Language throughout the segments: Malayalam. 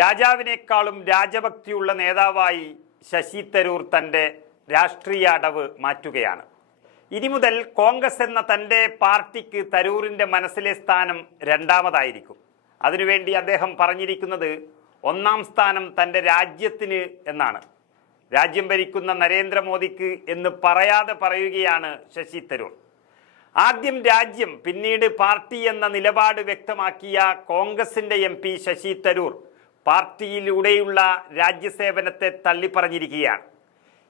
രാജാവിനേക്കാളും രാജഭക്തിയുള്ള നേതാവായി ശശി തരൂർ തന്റെ രാഷ്ട്രീയ അടവ് മാറ്റുകയാണ്. ഇനി മുതൽ കോൺഗ്രസ് എന്ന തന്റെ പാർട്ടിക്ക് തരൂരിന്റെ മനസ്സിലെ സ്ഥാനം രണ്ടാമതായിരിക്കും. അതിനുവേണ്ടി അദ്ദേഹം പറഞ്ഞിരിക്കുന്നത് ഒന്നാം സ്ഥാനം തന്റെ രാജ്യത്തിന് എന്നാണ്. രാജ്യം ഭരിക്കുന്ന നരേന്ദ്രമോദിക്ക് എന്ന് പറയാതെ പറയുകയാണ് ശശി തരൂർ. ആദ്യം രാജ്യം പിന്നീട് പാർട്ടി എന്ന നിലപാട് വ്യക്തമാക്കിയ കോൺഗ്രസിന്റെ എം ശശി തരൂർ പാർട്ടിയിലൂടെയുള്ള രാജ്യസേവനത്തെ തള്ളിപ്പറഞ്ഞിരിക്കുകയാണ്.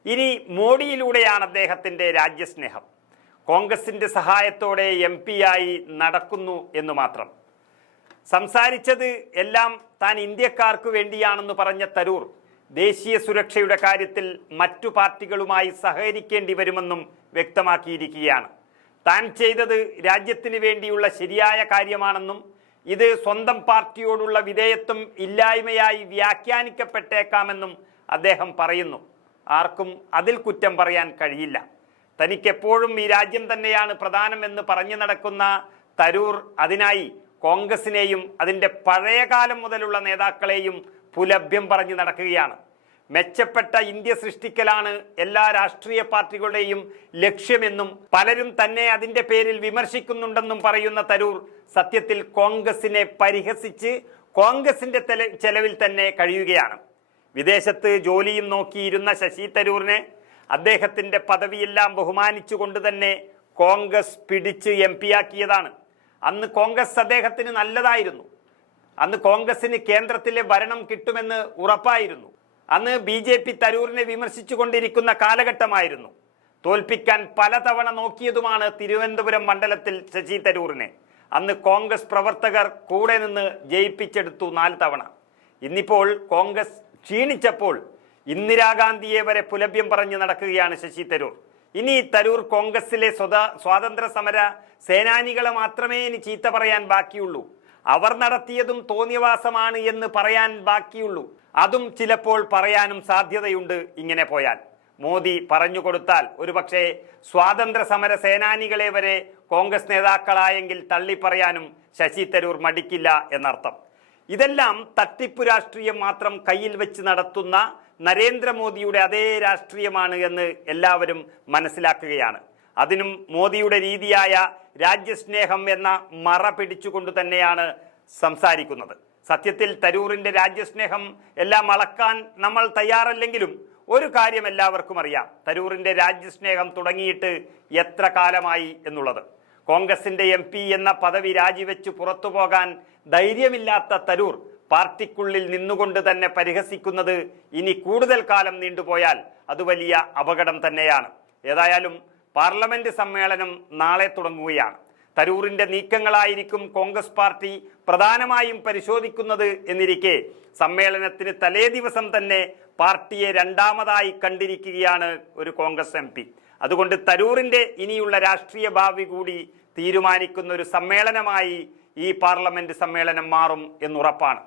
ഇനി മോഡിയിലൂടെയാണ് അദ്ദേഹത്തിന്റെ രാജ്യസ്നേഹം. കോൺഗ്രസിന്റെ സഹായത്തോടെ എം ആയി നടക്കുന്നു എന്ന് മാത്രം. സംസാരിച്ചത് എല്ലാം താൻ ഇന്ത്യക്കാർക്ക് വേണ്ടിയാണെന്ന് പറഞ്ഞ തരൂർ ദേശീയ സുരക്ഷയുടെ കാര്യത്തിൽ മറ്റു പാർട്ടികളുമായി സഹകരിക്കേണ്ടി വരുമെന്നും വ്യക്തമാക്കിയിരിക്കുകയാണ്. താൻ ചെയ്തത് രാജ്യത്തിന് വേണ്ടിയുള്ള ശരിയായ കാര്യമാണെന്നും ഇത് സ്വന്തം പാർട്ടിയോടുള്ള വിധേയത്വം ഇല്ലായ്മയായി വ്യാഖ്യാനിക്കപ്പെട്ടേക്കാമെന്നും അദ്ദേഹം പറയുന്നു. ആർക്കും അതിൽ കുറ്റം പറയാൻ കഴിയില്ല. തനിക്കെപ്പോഴും ഈ രാജ്യം തന്നെയാണ് പ്രധാനമെന്ന് പറഞ്ഞു നടക്കുന്ന തരൂർ അതിനായി കോൺഗ്രസിനെയും അതിന്റെ പഴയകാലം മുതലുള്ള നേതാക്കളെയും പുലഭ്യം പറഞ്ഞു നടക്കുകയാണ്. മെച്ചപ്പെട്ട ഇന്ത്യ സൃഷ്ടിക്കലാണ് എല്ലാ രാഷ്ട്രീയ പാർട്ടികളുടെയും ലക്ഷ്യമെന്നും പലരും തന്നെ അതിന്റെ പേരിൽ വിമർശിക്കുന്നുണ്ടെന്നും പറയുന്ന തരൂർ സത്യത്തിൽ കോൺഗ്രസിനെ പരിഹസിച്ച് കോൺഗ്രസിന്റെ ചെലവിൽ തന്നെ കഴിയുകയാണ്. വിദേശത്ത് ജോലിയും നോക്കിയിരുന്ന ശശി തരൂറിനെ അദ്ദേഹത്തിന്റെ പദവിയെല്ലാം ബഹുമാനിച്ചുകൊണ്ട് തന്നെ കോൺഗ്രസ് പിടിച്ച് എം ആക്കിയതാണ് അന്ന് കോൺഗ്രസ് അദ്ദേഹത്തിന് നല്ലതായിരുന്നു. അന്ന് കോൺഗ്രസിന് കേന്ദ്രത്തിലെ ഭരണം കിട്ടുമെന്ന് ഉറപ്പായിരുന്നു. അന്ന് ബി ജെ പി തരൂരിനെ വിമർശിച്ചു കൊണ്ടിരിക്കുന്ന കാലഘട്ടമായിരുന്നു. തോൽപ്പിക്കാൻ പലതവണ നോക്കിയതുമാണ് തിരുവനന്തപുരം മണ്ഡലത്തിൽ ശശി തരൂറിനെ. അന്ന് കോൺഗ്രസ് പ്രവർത്തകർ കൂടെ നിന്ന് ജയിപ്പിച്ചെടുത്തു നാല് തവണ. ഇന്നിപ്പോൾ കോൺഗ്രസ് ക്ഷീണിച്ചപ്പോൾ ഇന്ദിരാഗാന്ധിയെ വരെ പുലഭ്യം പറഞ്ഞ് നടക്കുകയാണ് ശശി തരൂർ. ഇനി തരൂർ കോൺഗ്രസിലെ സ്വത സ്വാതന്ത്ര്യ സമര സേനാനികളെ മാത്രമേ ഇനി ചീത്ത പറയാൻ ബാക്കിയുള്ളൂ. അവർ നടത്തിയതും തോന്നിയവാസമാണ് എന്ന് പറയാൻ ബാക്കിയുള്ളൂ. അതും ചിലപ്പോൾ പറയാനും സാധ്യതയുണ്ട് ഇങ്ങനെ പോയാൽ. മോദി പറഞ്ഞു കൊടുത്താൽ ഒരുപക്ഷെ സ്വാതന്ത്ര്യ സമര സേനാനികളെ വരെ കോൺഗ്രസ് നേതാക്കളായെങ്കിൽ തള്ളിപ്പറയാനും ശശി തരൂർ മടിക്കില്ല എന്നർത്ഥം. ഇതെല്ലാം തട്ടിപ്പു രാഷ്ട്രീയം മാത്രം കയ്യിൽ വെച്ച് നടത്തുന്ന നരേന്ദ്രമോദിയുടെ അതേ രാഷ്ട്രീയമാണ് എന്ന് എല്ലാവരും മനസ്സിലാക്കുകയാണ്. അതിനും മോദിയുടെ രീതിയായ രാജ്യസ്നേഹം എന്ന മറ പിടിച്ചുകൊണ്ട് തന്നെയാണ് സംസാരിക്കുന്നത്. സത്യത്തിൽ തരൂറിന്റെ രാജ്യസ്നേഹം എല്ലാം അളക്കാൻ നമ്മൾ തയ്യാറല്ലെങ്കിലും ഒരു കാര്യം എല്ലാവർക്കും അറിയാം. തരൂറിന്റെ രാജ്യസ്നേഹം തുടങ്ങിയിട്ട് എത്ര കാലമായി എന്നുള്ളത്. കോൺഗ്രസിന്റെ എം എന്ന പദവി രാജിവെച്ച് പുറത്തു പോകാൻ ധൈര്യമില്ലാത്ത തരൂർ പാർട്ടിക്കുള്ളിൽ നിന്നുകൊണ്ട് തന്നെ പരിഹസിക്കുന്നത് ഇനി കൂടുതൽ കാലം നീണ്ടുപോയാൽ അത് വലിയ അപകടം തന്നെയാണ്. ഏതായാലും പാർലമെന്റ് സമ്മേളനം നാളെ തുടങ്ങുകയാണ്. തരൂറിന്റെ നീക്കങ്ങളായിരിക്കും കോൺഗ്രസ് പാർട്ടി പ്രധാനമായും പരിശോധിക്കുന്നത് എന്നിരിക്കെ സമ്മേളനത്തിന് തലേ ദിവസം തന്നെ പാർട്ടിയെ രണ്ടാമതായി കണ്ടിരിക്കുകയാണ് ഒരു കോൺഗ്രസ് എം അതുകൊണ്ട് തരൂറിന്റെ ഇനിയുള്ള രാഷ്ട്രീയ ഭാവി കൂടി തീരുമാനിക്കുന്ന ഒരു സമ്മേളനമായി ഈ പാർലമെന്റ് സമ്മേളനം മാറും എന്നുറപ്പാണ്.